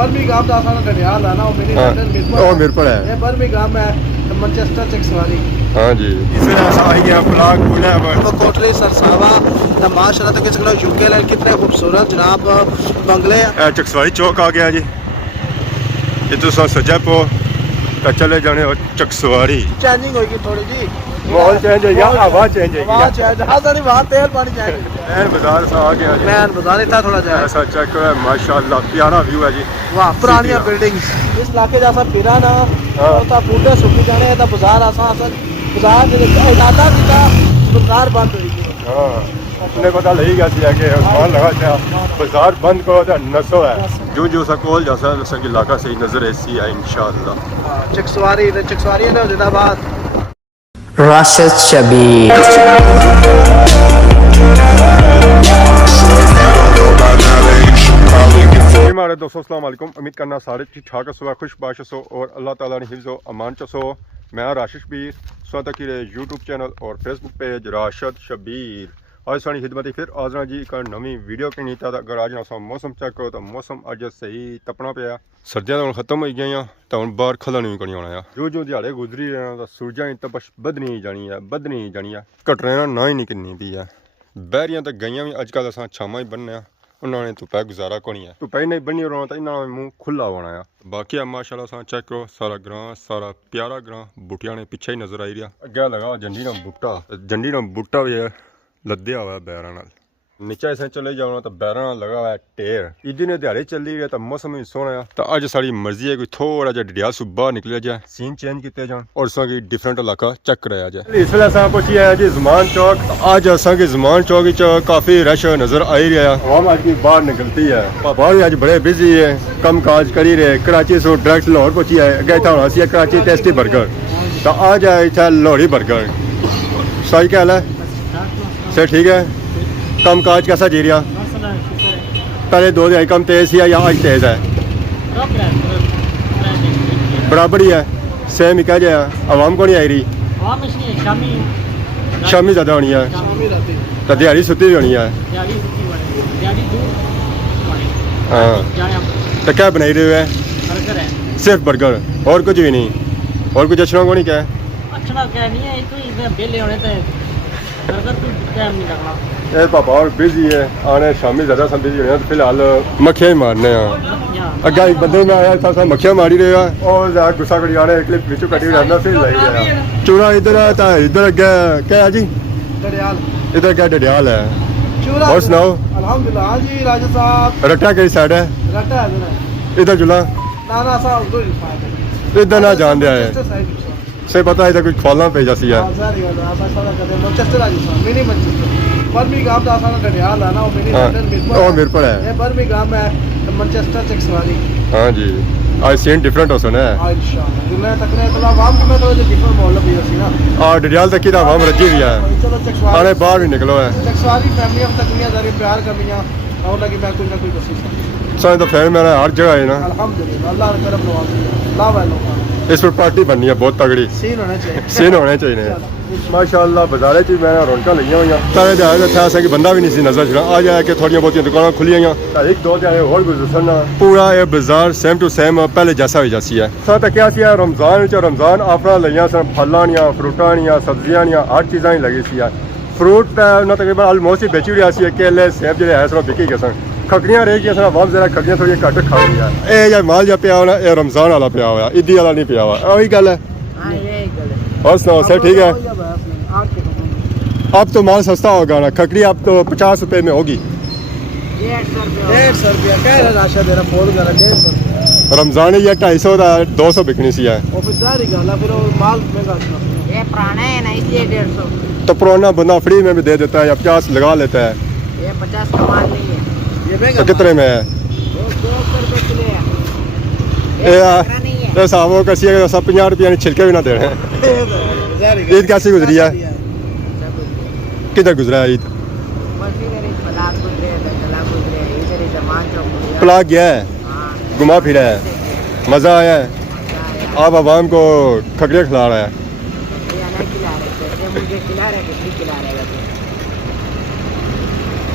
Birmingham ਦਾ ਸਾਡਾ ਡੜਿਆਲ ਆ ਨਾ ਉਹ ਮੇਰੀ ਲੰਡਨ ਮਿਰਪੁਰ ਹੈ ਇਹ ਬਰਮਿੰਘਮ ਹੈ मैनचेस्टर चकसवारी। हाँ जी इसमें आई है ब्लॉक पूरा कोटली सरसावा माशाल्लाह तक इसका यूके लाइन कितने खूबसूरत जनाब बंगले चकसवारी चौक आ गया जी ये तो सजा पो तो चले जाने और चकसवारी चेंजिंग होगी थोड़ी जी माहौल चेंज है या हवा चेंज है हवा चेंज हाँ सारी वहाँ तेल पानी चेंज मैन बाजार सा आ गया जी मैन बाजार इतना थोड़ा जाए ऐसा चेक है माशाल्लाह प्यारा व्यू है जी वाह पुरानी बिल्डिंग्स इस इलाके जैसा फिरा ना होता बूटे सुखी जाने तो बाजार आसा बाजार इलाका जितना बाजार बंद होगी हाँ अपने पता लगी गया सी कि मान लगा था बाजार बंद करो तो नसो है जो सकूल जैसा संग इलाका सही नजर ऐसी है इंशाल्लाह चकसवारी है जिंदाबाद राशिद शबीर हमारे दोस्तों अस्सलाम वालेकुम उम्मीद करना सारे ठीक ठाक सो खुशबाश सो और अल्लाह ताला ने हिफ्ज़ो अमान चसो मैं राशिद शबीर स्वागत की यूट्यूब चैनल और फेसबुक पेज राशिद शबीर आज सारी खिदमत फिर आजना जी एक नवी वीडियो की नीता अगर आज ना मौसम चेक करो तो मौसम अज सही तपना पाया सर्दियां तो खत्म हो गई तो हम बाहर खलन भी कोनी आना जो दिहाड़े गुजरी रहे तो सूरजा की तपश बधनी जानी है घट रहना ना ही नहीं किन्नी पी है बहरियां तो गईयां भी अजकल अस छावां ही बनने उन्होंने धुप्पै गुजारा कोनी है धुप्पै नहीं बनी रौना तो इन्होंने मूँह खुला होना है बाकी माशाल्लाह अस चेक करो सारा ग्रां सारा प्यारा ग्रां बूटियां ने पिछे ही नजर आई रहा अगे लगा जंडी ना बूटा भी है लद्या हुआ है बैरां नाल नीचे इसे चले जाओ तो बैरां नाल लगा हुआ है ढेर इदी ने दिहाड़े चली रही है तो मौसम भी सोहना है तो अज सारी मर्जी है कोई थोड़ा जिहा डिडियाल सू बाहर निकलिया जाए सीन चेंज किए जाए और असां डिफरेंट इलाका चेक कराया जाए इस वेले असां पहुंची आए जी ज़मान चौक अज असां ज़मान चौक काफ़ी रश नजर आ ही रहा आवाम अज की बाहर निकलती है बाहर भी अज बड़े बिजी है कम काज करी रहे कराची से डायरेक्ट लाहौर पहुंची है अगे इतना होना सी कराची टेस्टी बर्गर तो आज है इतना लाहौरी बर्गर सही क्या है सर ठीक है कम काज कैसा जी रहा पहले 2 दिहाड़ी कम तेज या आज तेज है बराबर ही है सेम ही कह जाए आवाम को नहीं आई रही शामी ज़्यादा होनी है तो दिहाड़ी सुती भी होनी है हाँ तो क्या बनाई रहे हो सिर्फ बर्गर और कुछ भी नहीं और कुछ अच्छा को नहीं क्या ये पापा और बिजी है आने शामी ज़्यादा सब बिजी होने तो फिलहाल मक्खियाँ ही मारने अगर एक बंदे में आया था मक्खियाँ मारी रहे और गुस्सा करी आने क्लिप बिचू कटी रहना फिर लगी रहा चूड़ा इधर आता है इधर अगे क्या है जी इधर क्या डडियाल है और सुनाओ अल्हम्दुलिल्लाह जी राजा साहब रट्टा कई साइड है रट्टा इधर जुला इधर ना जान दिया है से पता है इधर कुछ खोलना पे जैसी है बर्मिंघम ਦਾ ਸਾਡਾ ਡੜਿਆਲ ਆ ਨਾ ਉਹ ਮੇਰੀ ਲੰਡਨ ਮਿਰਪੁਰ ਹੈ ਇਹ ਬਰਮਿੰਘਮ ਹੈ मैनचेस्टर चकसवारी। हाँ जी आज सीन डिफरेंट हो सुना है इंशाल्लाह दुनिया तक ने तो आवाम को मैं तो डिफरेंट माहौल भी सी ना और डडियाल तक की तो आवाम रजी भी है चलो चकसवारी अरे बाहर भी निकलो है चकसवारी फैमिली अब तक दुनिया दारी प्यार करनियां और लगी मैं कुछ ना कुछ कोशिश सारे तो फैमिली मेरा हर जगह है ना अल्हम्दुलिल्लाह अल्लाह का करम नवाज अल्लाह वालों इस पर पार्टी बननी है बहुत तगड़ी सीन होने चाहिए माशाल्लाह बाजारे च मैंने रौनक लगी हुई सारे दिहाड़े था कि बंदा भी नहीं सी नजर छड़ा आ जाए कि थोड़ी बहुत दुकान खुली हुई एक 2 दिहाड़े और गुजरना पूरा ये बाजार सेम टू सेम पहले जैसा भी जैसी है साथ क्या सी रमजान ऑफर लगियां सन फलां फ्रूटां सब्जियां हर चीज़ा ही लगी सी फ्रूट तकरीबन ऑलमोस्ट ही बेची रहा सी केले सेब जो है सर बिकी गए सन खकड़ियां रह गई आवाम जरा खकड़ियां थोड़ी घट खा रही है ये माल जो पिया होना ये रमजान वाला पिया हुआ ईदी वाला नहीं पिया हुआ वही गल है और सुनाओ सर ठीक है अब तो माल सस्ता होगा ना खकड़ी अब तो 50 रुपए में होगी 150 रुपया रमजान ये 250 का 200 बिकनी सी है तो पुराना बंदा फ्री में भी दे देता है या 50 लगा लेता है ये 50 का माल नहीं है तो कितने में है ये साहब कैसी है सब 50 रुपया छिलके भी ना दे रहे हैं ईद कैसी गुजरी है किधर गुजरा है ईद पला गया है घुमा फिरा है मज़ा आया है आप आवाम को खकड़ियाँ खिला रहा है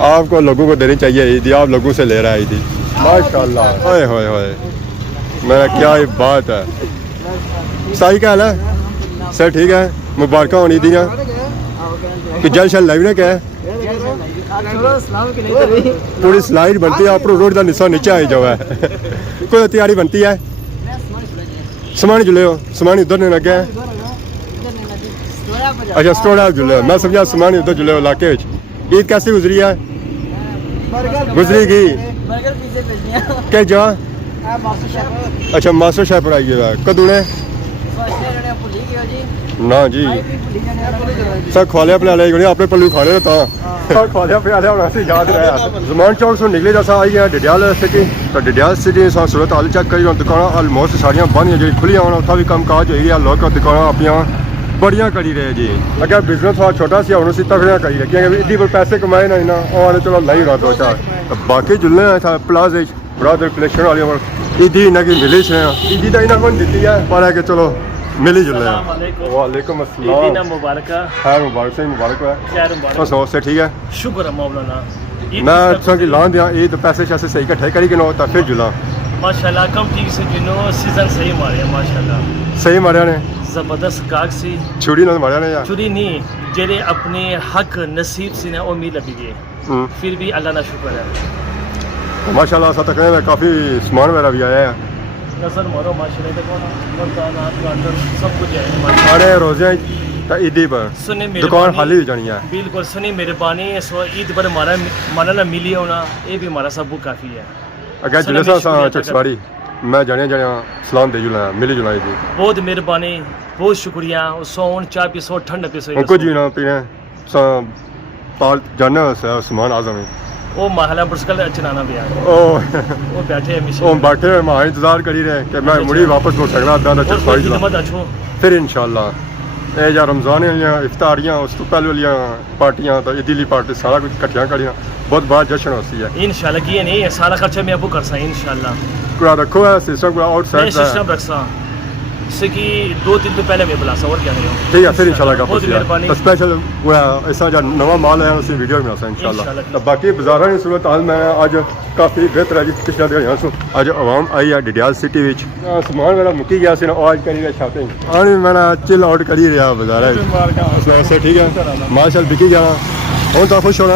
आपको लोगों को देनी चाहिए ईदी आप लोगों से ले रहा है ईदी माशाल्लाह ओए होए होए मेरा क्या ही बात है। सही क्या हाल है? सर ठीक है, मुबारक होनी दी कि जल शल लाइव ने क्या है पूरी स्लाइड बनती है ऊपर रोड का निशा नीचे आई जाओ है कोई तैयारी बनती है समान जुले हो समान उधर नहीं लगे है अच्छा स्टोर जुले हो मैं समझा समान उधर जुले हो इलाके ईद कैसी गुजरी है गुजरी गई क्या जा अच्छा मास्टर शेफ पढ़ाई है कदू ने ना जी सर खवालिया पिला लिया अपने पल्लू खा ले खवालिया पिला लिया होना याद रहा जमान चौक से निकले जैसा आई है डिडियाल सिटी तो डिडियाल सिटी सूरत हाल चेक करी दुकान आलमोस्ट सारिया बंद जी खुलिया होना उत्था भी कम काज हो गया लोग दुकान अपन बड़िया करी रहे जी अगर बिजनेस थोड़ा छोटा सी उन्होंने तगड़िया करी रहे क्योंकि इदी पर पैसे कमाए ना इन्ना और चलो लाई रहा दो चार बाकी जुलने था प्लाजे ब्रादर कलेक्शन वाली ईदी इन्हें की मिली ईदी तो इन्हें कौन दी है पर है कि चलो मिली जुलने वालेकुम अस्सलाम मुबारक खैर मुबारक से मुबारक है बस और से ठीक है शुक्र है मौलाना मैं अच्छा कि लान दिया ईद पैसे शैसे सही इकट्ठे करी कि नो फिर जुला माशाल्लाह कम ठीक से गिनो सीजन सही मारे माशाल्लाह सही मारिया ने जबरदस्त काग सी छुरी ना मारिया ने यार चुरी नहीं जेरे अपने हक नसीब से ने ओ मिल लगी फिर भी अल्लाह ना शुक्र है माशाल्लाह सा तक में काफ़ी सामान वगैरह भी आया है नजर मारो माशाल्लाह देखो ना मर्दाना गार्डन सब कुछ है सारे रोजे ईदी पर सुने दुकान खाली हो जानी है बिल्कुल सुनी मेहरबानी सो ईद पर मारा माना ना मिली होना ये भी हमारा सब काफ़ी है अगर जुले सा चकसवाड़ी मैं जाने जाने सलाम दे जुला मिली जुलाई जी बहुत मेहरबानी बहुत शुक्रिया सोन चाय पी सो ठंड पी सो उनको जी ना पीने पाल जाने से सामान आजम वो महला बुर्सकल चलाना भी है ओ वो बैठे हैं ओ बैठे हैं मां इंतजार करी रहे कि मैं मुड़ी वापस मुड़ सकना अद्धा चकसवाड़ी जुला फिर इंशाल्लाह ये जा रमजान वालियां इफ्तारियां उस तो पहले वालियां पार्टियां तो ईदी पार्टी सारा कुछ इकट्ठियां करियां बहुत बड़ा जश्न होती है इंशाल्लाह की नहीं सारा खर्चा मैं अबू कर सा इंशाल्लाह पूरा रखो है सिस्टम पूरा मैं आउटसाइड सिस्टम रख सा से कि 2-3 दिन पहले मैं बुला सा और क्या नहीं हो ठीक है फिर इंशाल्लाह का बहुत मेहरबानी स्पेशल पूरा ऐसा जो नवा माल है उसी वीडियो में आसा इंशाल्लाह तो बाकी बाजारों की सूरत हाल में आज काफ़ी बेहतर है जी पिछले दिन सो आज आवाम आई है डिडियाल सिटी विच सामान मेरा मुक्की गया सी आज करी रहा शॉपिंग आने मैंने चिल आउट करी रहा बाजार ऐसे ठीक है माल शाल बिकी गया हूँ तो खुश होना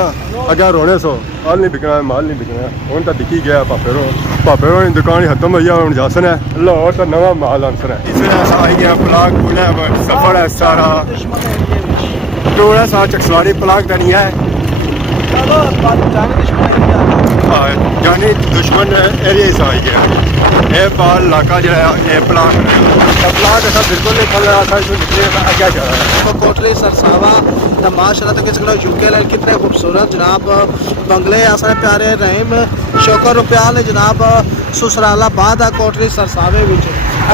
अगर रोने सो माल नहीं बिकना माल नहीं बिकना हूँ तो बिकी गया पापेरों की दुकान खत्म हुई है जासन है लाहौर तो नवा माल आंसर है इसमें ऐसा आई गया प्लाग पुणे सफर है सारा थोड़ा सा चकसवाड़ी प्लाग का नहीं है जानी दुश्मन एरिया से आई गया ये बाल इलाका जो है ये प्लाग ऐसा बिल्कुल नहीं चल रहा था इसमें निकले क्या जा रहा है कोटली सरसावा तो माशाल्लाह तक इसका यूके लाइन कितने खूबसूरत जनाब बंगले आसने प्यारे रहीम शौकर रुपयाल ने जनाब सुसराला बाद आ कोटली सरसावे विच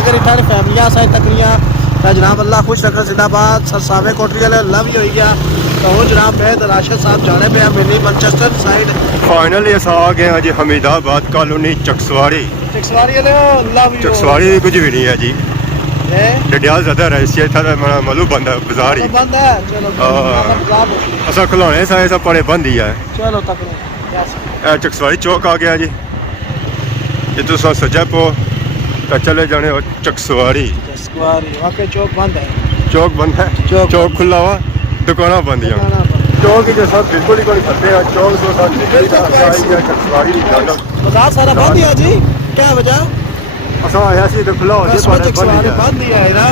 अगर इतना फैमिलियां साई तकरियां तो जनाब अल्लाह खुश रखना जिंदाबाद सरसावे कोटली वाले लव ही हो गया तो हूँ जनाब मैं राशिद साहब जाने पे मिली मैनचेस्टर साइड फाइनली ऐसा आ गए जी हमीदाबाद कॉलोनी चकसवाड़ी चकसवाड़ी कुछ भी नहीं है जी डिडियाल ज्यादा रहस्य था मालूम बंद है बाजार ही बंद है चलो असा खिलौने सा ऐसा पड़े बंद ही है चलो तक चकसवाड़ी चौक आ गया जी ये तो सजा पो तो चले जाने चकसवाड़ी वाकई चौक बंद है चौक बंद है चौक खुला हुआ दुकाना बंद है चौक जो सब बिल्कुल ही कोई करते हैं चौक तो सब चकसवाड़ी बाजार सारा बंद है जी क्या वजह असा आया सी तो खुला हो चकसवाड़ी बंद ही है ना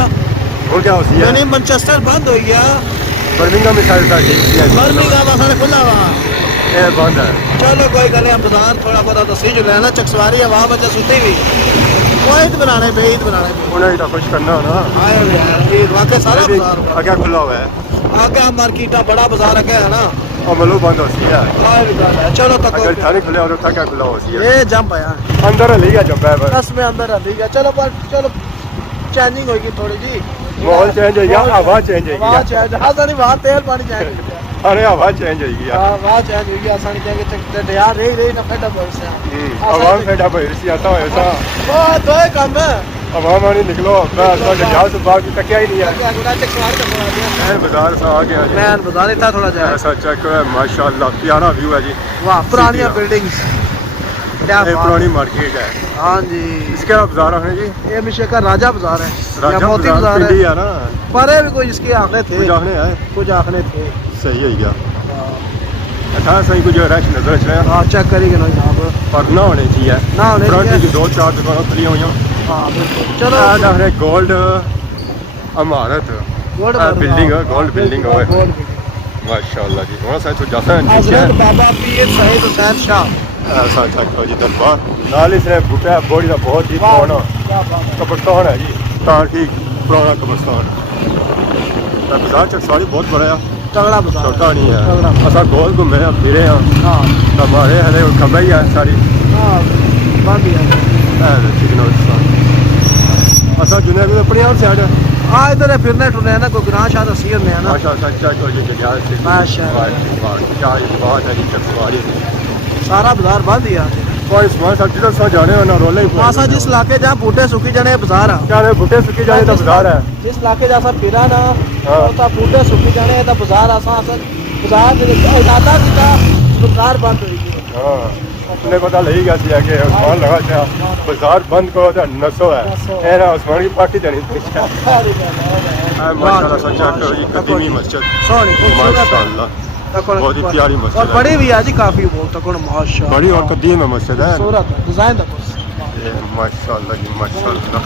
हो क्या होती है यानी मैनचेस्टर बंद हो गया बर्मिंघम में साइड बर्मिंघम सारे खुला हुआ ये बंद है चलो कोई गल नहीं बाजार थोड़ा बहुत तो सही जो लेना चकसवाड़ी है वहाँ बच्चा सुती हुई वो ईद बनाने पे उन्हें तो कुछ करना ना आए यार ईद वाकई सारा बाजार आगे खुला हुआ है आगे मार्केटा बड़ा बाजार है है ना अमलो बंद होती है चलो तक अगर थाने खुले हो तो था क्या खुला होती है ये जंप है अंदर ले गया जंप है बस में अंदर रह गया चलो पर चलो चेंजिंग होगी थोड़ी जी माहौल चेंज हो गया हवा चेंज हो हवा चेंज हाँ सारी वहाँ तेल पानी चेंज अरे हवा चेंज हो गया हवा चेंज हो गया आसानी कहेंगे यार रही ना फेटा बोल से हवा फेटा बोल सी आता है ऐसा वो दो ही काम है हवा मानी निकलो मैं ऐसा जहाज से बाहर की तकिया ही नहीं है मैं बाजार से आ गया जी मैं बाजार था थोड़ा जा ऐसा चेक है माशाल्लाह प्यारा व्यू है जी वाह पुरानी बिल्डिंग्स ये पुरानी मार्केट है हाँ जी इसके बाजार आखने जी ये हमेशा का राजा बाजार है या राजा मोती बाजार बाजार पिंडी है है ना पर भी कोई इसके आंकड़े थे कुछ आखने है कुछ आंकड़े थे सही है क्या अच्छा सही कुछ रश नजर च रहा हाँ चेक करिए ना जनाब पर ना होने चाहिए ना होने फ्रंट चाहिए। की 2-4 दुकानें खुली हुई हैं हाँ बिल्कुल चलो आखने गोल्ड इमारत गोल्ड बिल्डिंग है गोल्ड बिल्डिंग है गोल्ड माशाल्लाह जी वहाँ से तो जाता है हजरत बाबा पीर सईद हुसैन शाह ऐसा अच्छा जी दरबार नाल इसने बूटा बोड़ी का बहुत ही पुराना क्या बात है कब्रस्तान है जी तारीखी पुराना कब्रस्तान बाजार चकसारी बहुत बड़ा है तगड़ा बाजार छोटा नहीं तगड़ा है असा गोल घूमे हैं फिरे हैं हाँ हमारे हले खबर ही है सारी हाँ बंद ही है असा जुने भी अपनी आप साइड हाँ इधर है फिरने टुरने है ना कोई ग्रां शाह तस्वीर में है ना माशा अच्छा तो ये जगह से माशाअल्लाह। क्या ये बात है जी चकसारी सारा बाजार बंद ही है कोई स्मार्ट सब जिधर सा जाने ना रोले ही मासा जिस इलाके जहाँ बूटे सुखी जाने बाजार है क्या रे बूटे सुखी जाने तो बाजार है जिस इलाके जैसा फिरा ना हाँ। होता बूटे सुखी जाने तो बाजार आसा बाजार इलाका सीधा बाजार बंद हुई हाँ अपने पता लगी गया था कि उस्मान लगा था बाजार बंद करो तो नसो है ए ना उस्मान की पार्टी देनी थी माशाल्लाह सच्चा तो ये कदीमी मस्जिद सोनी माशाल्लाह बहुत ही प्यारी मस्जिद और है। बड़ी भी है जी काफी बहुत तक माशा बड़ी और कदीम है मस्जिद है सूरत डिजाइन तक ये माशाल्लाह जी माशाल्लाह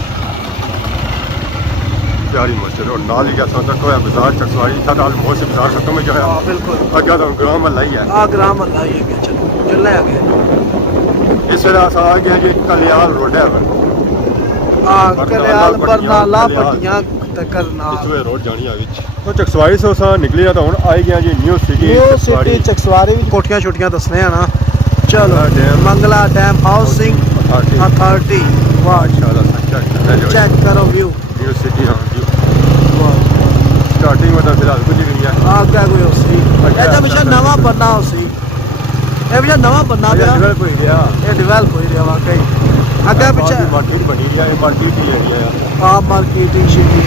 प्यारी मस्जिद और नाल ही क्या सोचा कोई बाजार चकसवारी था नाल बहुत से बाजार खत्म हो हाँ जाए बिल्कुल अगर तो ग्राम में लाई है आ ग्राम अल्लाह ये के चलो जिले आ गए इस तरह से आ गया जी कलियाल रोड है आ कल्याण बरनाला कल्याण। पट्टियां करना इथों रोड जानी आ गई तो चकसवारी से उसा निकली था हुन आई गया जी new city new city Chakswari भी कोठियां छोटियां दसने हैं ना चलो dam. Mangla dam housing authority वाह माशाल्लाह सच्चा है जो चेक करो व्यू न्यू सिटी हां जी स्टार्टिंग में तो फिलहाल कुछ नहीं है आगे कोई उसी अच्छा, ये जब अच्छा, नवा बनना उसी ये भी नवा बनना ये गया डेवलप हो गया ये डेवलप हो रहा वाकई आगे पीछे मार्केट बनी है ये मार्केट ही एरिया है हाँ मार्केटिंग सिटी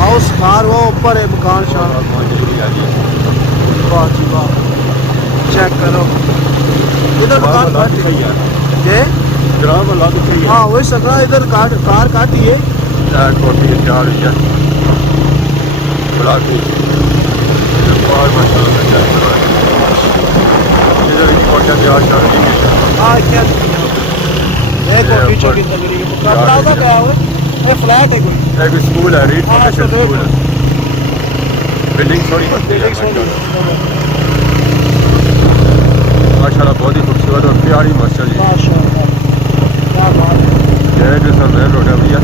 हाउस कार वो ऊपर है मकान शाह वाह जी वाह चेक करो इधर दुकान काट सही है ये ग्राम वाला तो सही है हाँ वही सका इधर कार काटी है कोटी चार है बुलाती और माशाल्लाह सच्चा है इधर कोटा के आज चार है हाँ क्या ये कोठी छोटी तगड़ी है कपड़ा तो क्या है ये फ्लैट है कोई एक स्कूल है रीड हाँ, प्रोफेशनल तो स्कूल है बिल्डिंग थोड़ी बिल्डिंग सोनी माशाल्लाह बहुत ही खूबसूरत और प्यारी मस्जिद है माशाल्लाह क्या बात है ये जैसा मेन रोड है भैया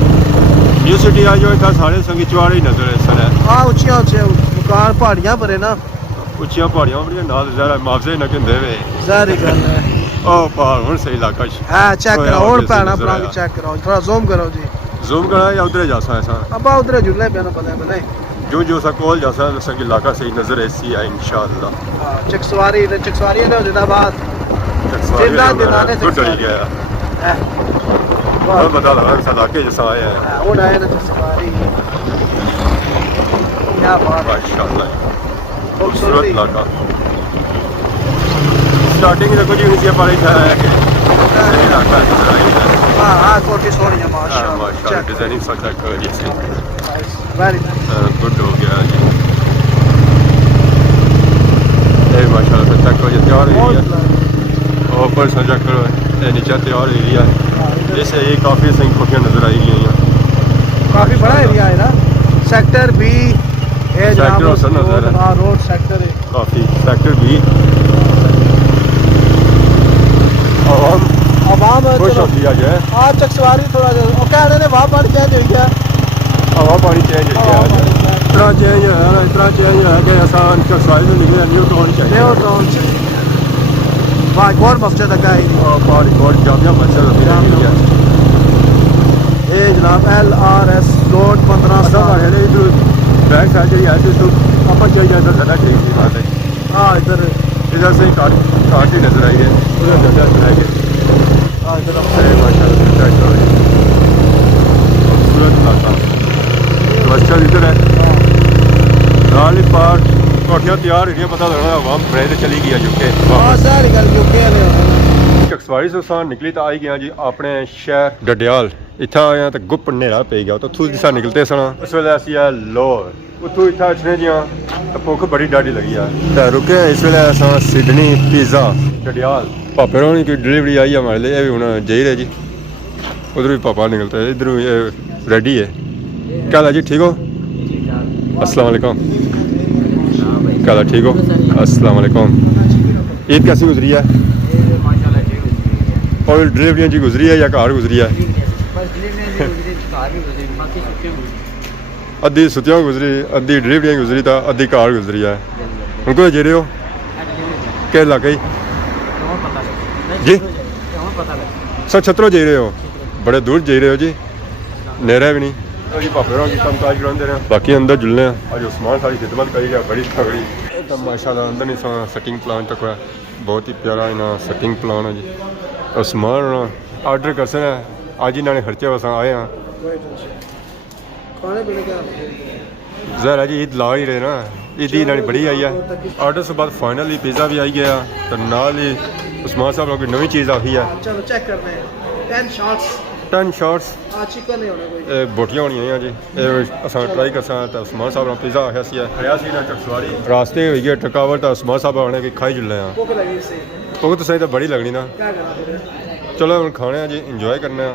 न्यू सिटी आ जो था सारे संगी चुआड़े ही नजर इस है हाँ ऊंचियां ऊंचियां मकान पहाड़ियां पर है ना उच्चियां पहाड़ियां बड़ियां नाल जरा मुआवजे न कहंदे वे जारी गल है ओ पहाड़ हुन सही इलाका च हाँ चेक कोई करो और और जैसे पैना नजर अपना आया। चेक करो थोड़ा जूम करो जी जूम करा या उधर जा सा ऐसा अब उधर जुड़ने पे ना पता है मैंने जो जो सा कॉल जा सा संगी इलाका सही नजर ऐसी है इंशाल्लाह चकसवारी ने जिंदाबाद जिंदा दिलाने से गुड हो गया बहुत पता लगा इस इलाके जैसा आया है वो आए ना चकसवारी क्या बात है माशाल्लाह खूबसूरत खूबसूरती इलाका स्टार्टिंग में कुछ नहीं पर था कि सही इलाका नजर आई है हाँ हाँ कोठी सोनी है माशाल्लाह माशाल्लाह डिजाइनिंग सकता है जैसे वेरी नाइस गुड हो गया जी ए माशाल्लाह सच्चा को ये तैयार एरिया ऊपर सजा करो ये नीचे तैयार एरिया है जैसे ये काफ़ी सही कोठियाँ नजर आई हैं काफी बड़ा एरिया है ना सेक्टर बी ये सेक्टर जनाब होता नजर है। हाँ रोड सेक्टर है काफ़ी सेक्टर भी आवाम आवाम खुश होती है जो है हाँ चकसवारी थोड़ा वो कह रहे थे वहाँ पर चेंज हो गया हवा पानी चेंज हो गया है इतना चेंज है इतना चेंज है कि आसान चकसाई में निकले न्यू टाउन चाहिए न्यू टाउन से वहाँ एक और मस्जिद है और पहाड़ी बहुत जामिया मस्जिद होती है ये जनाब LRS रोड 15 असल साल है इधर बैक साइड जी है तो अपन चाहिए इधर ज़्यादा ठीक थी बात है हाँ इधर इधर से काट ही नजर आई है उधर ज़्यादा आएंगे हाँ इधर माशाल्लाह खूबसूरत इलाका मस्जिद इधर है नाली पार्क कोठियाँ तैयार हो पता लगना आवाम बने तो चली गई है यूके हाँ सारी गल यूके वाले होते हैं ਟਕਸਵਾਲੀ ਤੋਂ ਨਿਕਲੀ ਤਾਂ ਆਈ ਗਿਆ ਜੀ ਆਪਣੇ ਸ਼ਹਿਰ ਡਡਿਆਲ। ਇੱਥੇ ਆਇਆ ਤਾਂ ਗੁੱਪ ਹਨੇਰਾ ਪੈ ਗਿਆ ਤਾਂ ਉੱਥੋਂ ਦੀ ਸਾਂ ਨਿਕਲਤੇ ਸਨ। ਉਸ ਵੇਲੇ ਅਸੀਂ ਆ ਲੋਰ ਉੱਥੋਂ ਇੱਥੇ ਅਚਨੇ ਜੀਆਂ ਤਾਂ ਭੁੱਖ ਬੜੀ ਡਾਢੀ ਲੱਗੀ ਆ ਤਾਂ ਰੁਕੇ। ਇਸ ਵੇਲੇ ਅਸਾਂ ਸਿਡਨੀ ਪੀਜ਼ਾ ਡਡਿਆਲ ਪਾਪੇ ਹੋਣੀ की डिलीवरी आई है हमारे लिए। ये भी होना जाहिर है जी। उधर भी पापा निकलता है, इधर भी रेडी है। क्या हाल है जी, ठीक हो? अस्सलाम वालेकुम। क्या हाल है, ठीक हो? अस्सलाम वालेकुम। ईद कैसी गुजरी है? माशाल्लाह ठीक है। और डिलीवरियाँ जी गुजरी है या घर गुजरी है? बस डिलीवरी नहीं गुजरी, कार भी गुजरी, बाकी छुट्टियां गुजरी। अद्धी सुतियाँ गुजरी, अद्धी डिलीवरियाँ गुजरी था, अद्धी कार गुजरी है। उनको जे रहे हो के इलाके और पता लगे जी? और पता लगे। सर छतरों जा रहे हो? बड़े दूर जा रहे हो जी, नेरा भी नहीं जी। पापे हों की काम काज कराते हैं, बाकी अंदर जुलने अज उस्मान सारी खिदमत करी है बड़ी तगड़ी। तो माशाल्लाह अंदर नहीं सा सेटिंग प्लान तक है, बहुत ही प्यारा इन्हें सेटिंग प्लान है जी। उस्मान ऑर्डर कर सकते हैं अज इन्होंने खर्चे वसा आए हैं। खाने पीने क्या ज़ाहिर है जी ईद ला ही रहे ना, ईद इन्होंने बड़ी आई है। ऑर्डर से बाद फाइनली पिज़्ज़ा भी आई गया तो नाल ही उस्मान साहब लोग नवी चीज़ आ गई है। चलो चेक करते हैं 10 शॉट्स 10 शॉट्स चिकन नहीं होने कोई बोटियां होनी जी। अस ट्राई कर सकते उस्मान साहब ने पिज़्ज़ा आया सी खड़ा सी ना टकसवाली रास्ते हुई गए टकावर तो उस्मान साहब आने की खाई जुलने हैं। भूख लगी इससे भुख तो सही तो बड़ी लगनी ना। क्या करना फिर? चलो हम खाने जी, इंजॉय करने।